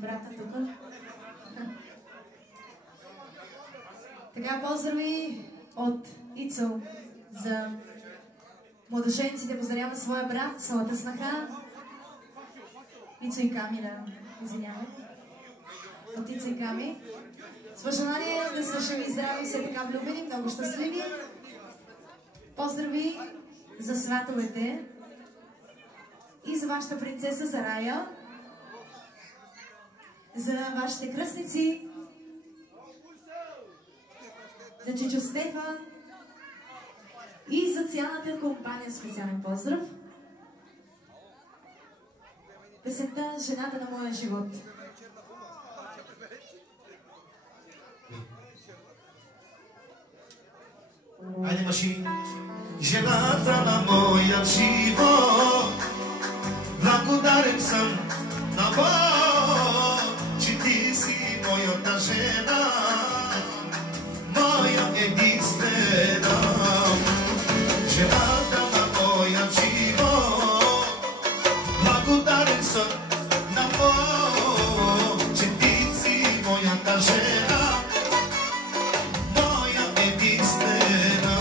брата тук. Така, поздрави от Ицо за младоженците. Поздравява своя брат, своята снаха. Ицо и Ками, да, извинявай. От Ицо и Ками. С пожелание да са живи и здрави, все така влюбени, много щастливи. Поздрави за сватовете и за вашата принцеса Зарая, за вашите кръстници, за Чичо Стефан и за цялата компания специален поздрав. Песента "Жената на моя живот". Айде, машини! Жената на моя живот, благодарен съм на Бог, че ти си моята жена, моя единствена. Жената на моя живот, благодарен съм на Бог, че ти си моята жена, моя единствена.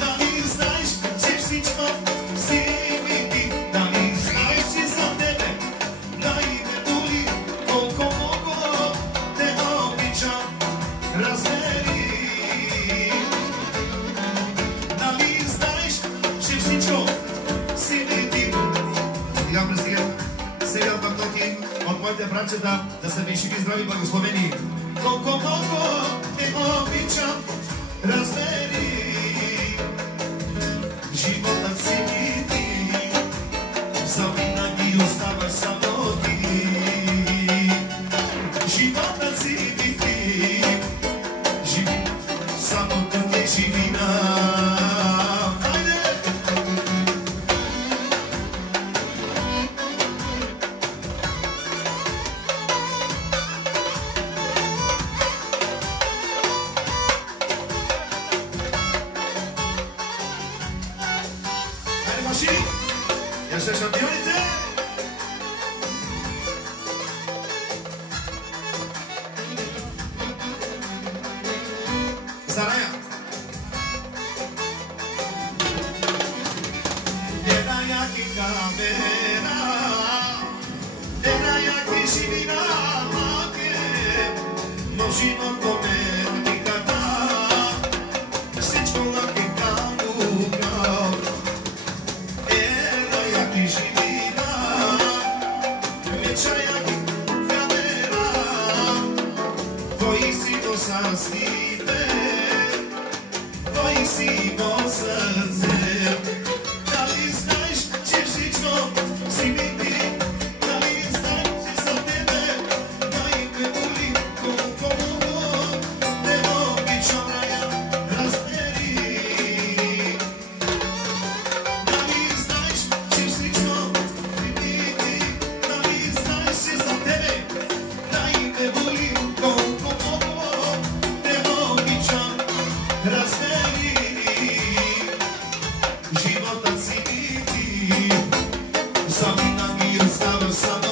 Нали знаеш, че всичко си ми ти, нали знаеш, че за тебе най-ме колко много те обичам, разбери. Нали знаеш, че всичко си ми ти. Я пресигам сега пътоки от моите братчета, да са ми живи, здрави, благословени. Колко много те обичам, разбери. Животът си ми ти, завинаги оставаш само ти. Животът си ми ти, живи, само ти живи на. Я ще шампионите! Зарая! Една яки камера, една яки живина, но живото ме никада, всичко накикам украл. Твои си го сърце. Дали знаеш, че всичко си ми ти? Дали знаеш, че за тебе най-ме боли, колко много те обичам, разбери. Дали знаеш, че всичко си ми ти? Дали знаеш, че за тебе най-ме боли, колко много те обичам, разбери. Животът си ми ти, завинаги остава само